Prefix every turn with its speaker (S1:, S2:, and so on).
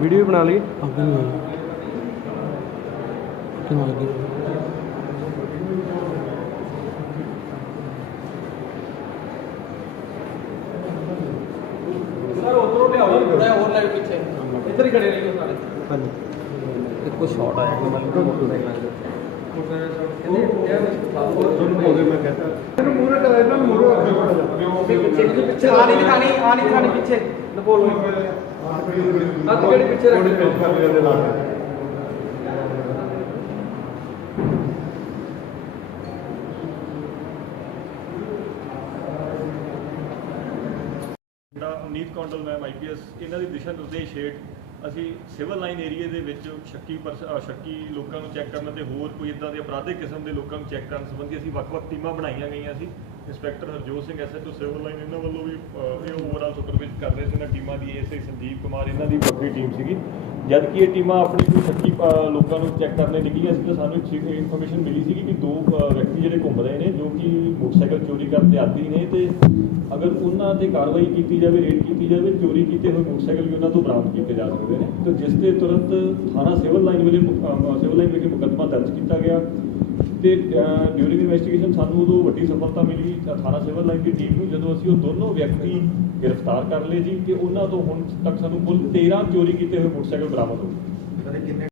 S1: Video ਬਣਾ ਲਈ?
S2: ਅੱਗੇ ਨੂੰ ਆਇਆ ਕਿਉਂ ਅੱਗੇ
S3: ਸਰ ਉਧਰੋਂ ਲਿਆਓ। ਥੋੜਾ ਹੋਰ ਲਾਈਟ ਪਿੱਛੇ। ਇੱਧਰ ਹੀ ਖੜੇ ਰਹੀਓ ਸਾਰੇ।
S1: ਹਾਂਜੀ।
S2: ਕੋਈ ਸ਼ਾਟ ਆਇਆ ਮੈਨੂੰ ਮੋਟਰਸਾਈਕਲ
S1: ਹੋ ਗਏ ਮੈਂ ਕਹਤਾ ਇਹਨੂੰ ਮੂਰੇ ਇਹਨਾਂ
S3: ਆ ਨਹੀਂ ਦਿਖਾਣੀ ਆ ਨਹੀਂ ਦਿਖਾਣੀ ਪਿੱਛੇ ਲਪੋਲ ਹੱਥ ਕਿਹੜੇ ਪਿੱਛੇ ਰੱਖ
S4: ਅਮਨੀਤ ਕੌਂਡਲ ਮੈਮ ਆਈਪੀਐਸ ਇਹਨਾਂ ਦੀ ਦਿਸ਼ਾ ਨਿਰਦੇਸ਼ ਹੇਠ ਅਸੀਂ ਸਿਵਲ ਲਾਈਨ ਏਰੀਆ ਦੇ ਵਿੱਚ ਸ਼ੱਕੀ ਪਰਸ- ਸ਼ੱਕੀ ਲੋਕਾਂ ਨੂੰ ਚੈੱਕ ਕਰਨ ਅਤੇ ਹੋਰ ਕੋਈ ਇਦਾਂ ਦੇ ਅਪਰਾਧਿਕ ਕਿਸਮ ਦੇ ਲੋਕਾਂ ਨੂੰ ਚੈੱਕ ਕਰਨ ਸੰਬੰਧੀ ਅਸੀਂ ਵੱਖ-ਵੱਖ ਟੀਮਾਂ ਬਣਾਈਆਂ ਗਈਆਂ ਸੀ। Inspector Harjot Singh SHO civil line ਇਹਨਾਂ ਵੱਲੋਂ ਵੀ ਇਹ ਓਵਰਆਲ ਸੁਪਰਵਾਈਜ਼ ਕਰ ਰਹੇ ਸੀ ਇਹਨਾਂ ਟੀਮਾਂ ਦੀ। ਐਸਆਈ ਸੰਦੀਪ ਕੁਮਾਰ ਇਹਨਾਂ ਦੀ ਵੱਖਰੀ ਟੀਮ ਸੀਗੀ। ਜਦ ਕਿ ਇਹ ਟੀਮਾਂ ਆਪਣੀ ਕੋਈ ਸ਼ੱਕੀ ਲੋਕਾਂ ਨੂੰ ਚੈੱਕ ਕਰਨੇ ਨਿਕਲੀਆਂ ਸੀ ਤਾਂ ਸਾਨੂੰ ਇੱਕ ਇਨਫੋਰਮੇਸ਼ਨ ਮਿਲੀ ਸੀ ਕਿ ਦੋ ਵਿਅਕਤੀ ਜਿਹੜੇ ਘੁੰਮ ਰਹੇ ਮੋਟਰਸਾਈਕਲ ਚੋਰੀ ਨੇ ਤੇ ਅਗਰ ਉਹਨਾਂ ਤੇ ਕਾਰਵਾਈ ਕੀਤੀ ਜਾਵੇ, ਰੇਡ ਕੀਤੀ ਜਾਵੇ, ਚੋਰੀ ਕੀਤੇ ਹੋਏ ਮੋਟਰਸਾਈਕਲ ਵੀ ਉਹਨਾਂ ਤੋਂ ਬਰਾਮਦ ਕੀਤੇ ਜਾ ਸਕਦੇ ਨੇ। ਤੇ ਜਿਸ ਤੇ ਤੁਰੰਤ ਥਾਣਾ ਸਿਵਲ ਲਾਈਨ ਵਿਖੇ ਸਿਵਲ ਲਾਈਨ ਵਿਖੇ ਮੁਕੱਦਮਾ ਦਰਜ ਕੀਤਾ ਗਿਆ। ਤੇ ਡਿਊਰਿੰਗ ਇਨਵੈਸਟੀਗੇਸ਼ਨ ਸਾਨੂੰ ਉਦੋਂ ਵੱਡੀ ਸਫਲਤਾ ਮਿਲੀ ਥਾਣਾ ਸਿਵਲ ਲਾਈਨ ਦੀ ਟੀਮ ਨੂੰ, ਜਦੋਂ ਅਸੀਂ ਉਹ ਦੋਨੋਂ ਵਿਅਕਤੀ ਗ੍ਰਿਫਤਾਰ ਕਰ ਲਏ ਜੀ, ਤੇ ਉਹਨਾਂ ਤੋਂ ਹੁਣ ਤੱਕ ਸਾਨੂੰ ਕੁੱਲ 13 ਚੋਰੀ ਕੀਤੇ ਹੋਏ ਮੋਟਰਸਾਈਕਲ ਬਰਾਮਦ ਹੋ ਗਏ।